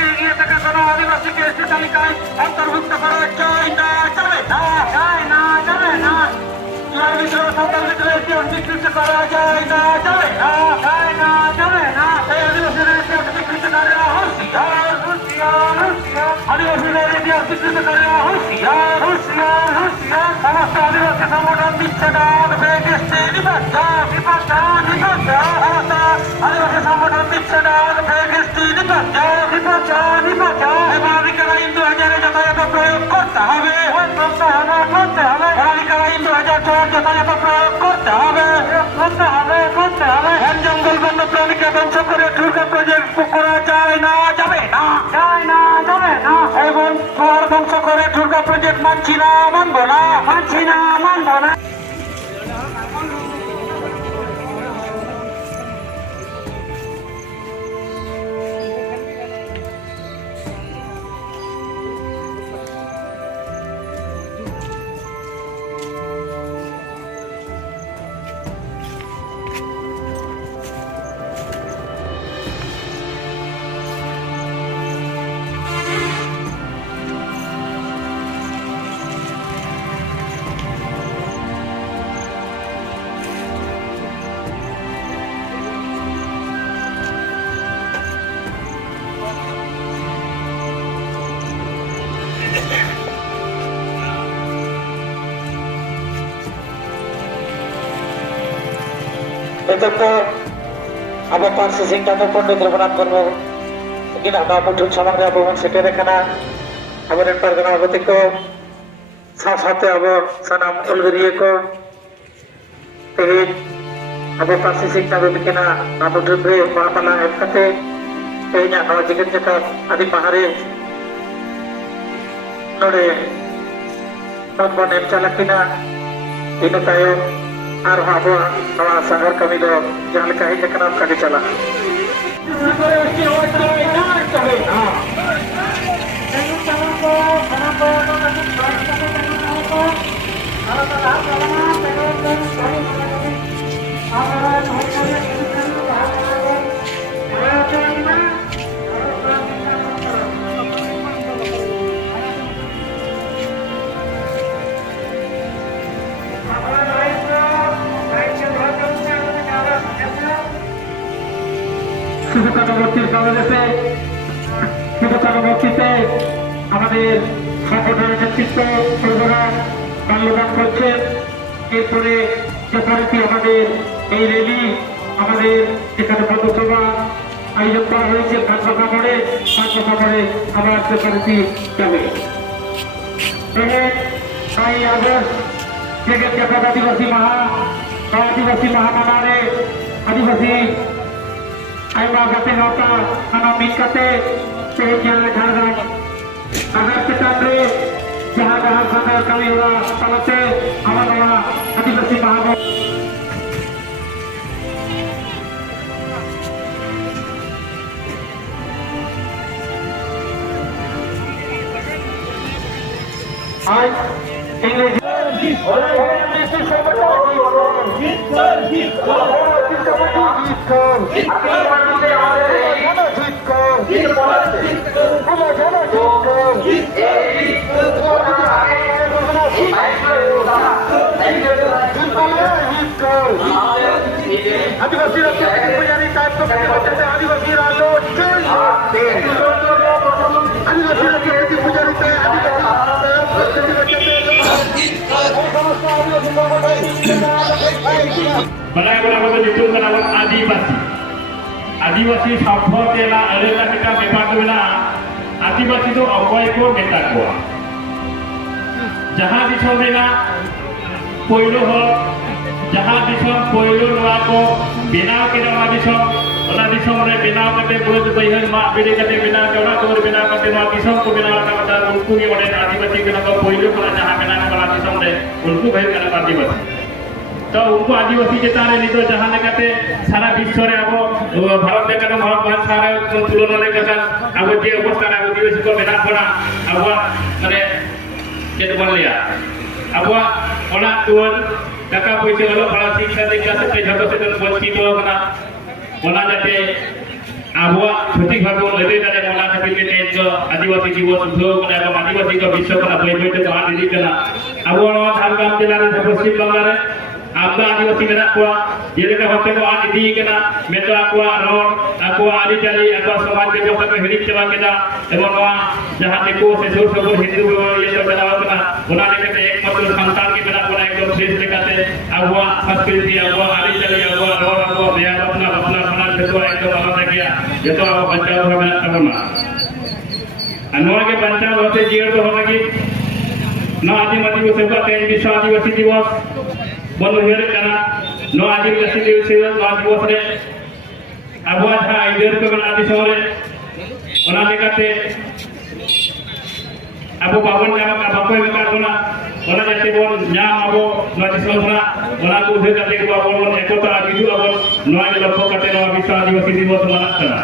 থেকে এগিয়ে থাকা কোনো আদিবাসীকে এসটি তালিকায় অন্তর্ভুক্ত করা যায় না, যাবে না, যায় না, যাবে না। সাঁওতাল বিদ্রোহের ইতিহাস বিকৃত করা যায় না, যাবে না, যায় না, যাবে না। এই আদিবাসীদের ইতিহাস বিকৃতকারীরা হুঁশিয়ার, হুঁশিয়ার, হুঁশিয়ার। আদিবাসীদের ইতিহাস বিকৃতকারীরা হুঁশিয়ার, হুঁশিয়ার, হুঁশিয়ার। সমস্ত আদিবাসী সংগঠন দিচ্ছে ডাক, এসটি নিপাত, নিপাত, নিপাত। সমস্ত আদিবাসী সংগঠন দিচ্ছে ডাক, এসটি নিপাত, নিপাত, নিপাত। বালিকা আইন 2000 যথাযথ প্রয়োগ করতে হবে, করতে হবে, করতে হবে। বালিকা আইন 2004 যথাযথ প্রয়োগ করতে হবে, করতে হবে, করতে হবে। বন জঙ্গল বন্য প্রাণীকে ধ্বংস করে দুর্গা প্রজেক্ট করা যায় না, যাবে না, যায় না, যাবে না। এই বন ধ্বংস করে দুর্গা প্রজেক্ট মানছি না, মানবো না, মানছি না, মানবো না। Itu apa pansi singkat pun di terbenam perlu mungkin apa pun sama dia pun sekitar karena apa dan perkara apa tiko satu apa sanam ulgiri ko tapi apa pansi singkat itu kena apa pun beri apa lah kate kayaknya kalau jika kita adi pahari nore nonton emcalak kena ini tayo আর ভাবো নয়া শহর কবি লো যাহলে কাহি যেখানে কাটি চালা শুভকামনাবর্তীর বাংলাদেশে শুভকামনাবর্তীতে আমাদের সংগঠনের নেতৃত্ব সর্বরা মাল্যদান করছেন। এরপরে যথারীতি আমাদের এই র্যালি আমাদের যেখানে পদসভা আয়োজন করা হয়েছে ভাটপাখা মোড়ে আবার যথারীতি যাবে। 5 আগস্ট থেকে জাপান আদিবাসী মহামানারে আদিবাসী ayah kata nota anak mikate sejalan jalan agar kita beri jahat sadar kali ulah palate awal adivasi mahamu hai English आदिवासी आदिवासी सभ्य तेला अलेला kita बेपार बेला आदिवासी itu अकय को मेता को जहां दिसम बेना पयलो हो जहां दिसम पयलो नवा को बेनाव के नवा दिसम ओना दिसम रे बेनाव कते बोल बयहर मा बेरे कते बेनाव जोड़ा तोर बेनाव कते नवा दिसम को बेनाव का उनको के ओने आदिवासी के नवा पयलो को जहां बेनाव का दिसम रे उनको भय कर आदिवासी तो उनको आदिवासी चेताने नितो जहां लेकाते सारा विश्व रे अब भारत लेकाते महाभारत सारा तुलना लेकाते अब जे अवस्था अब आदिवासी को बेना पड़ा अब माने केत बोल लिया अब ओना तुन टाका पैसा वाला बड़ा शिक्षा लेका से जतो से वंचित हो बना ओना जाते abuak seperti bagu lebih dari mana tapi kita Adiwasi jiwa sebelum ada Adiwasi ke bisa kena baik-baik itu ada di kena abuak harga jalan seperti bangare Abda Adiwasi kena kuat jadi kalau kita ada di kena meta kuat ron aku ada jadi aku semakin kita sampai hidup coba kita emang jahat itu sesuatu Hindu yang berdakwah kena mulai kita ekmatur santan kita mulai ekor sih dekatnya abuak pasti abuak ada jadi abuak ron abuak biar benar itu ekor apa lagi ya itu apa baca orang apa mah anual ke baca bahasa jiwa tu lagi no adi mati usahka kain bisa Adiwasi diwas bonu here kana no Adiwasi diwas no diwas re abuat ha ider ko bana adi sore ona lekate abu babon jama ka bakoy ka kona ona jate bon nyam abo no adi sora ona ko ude kate ko babon ekota adi du abon no adi lokko kate no bisa Adiwasi diwas mana kana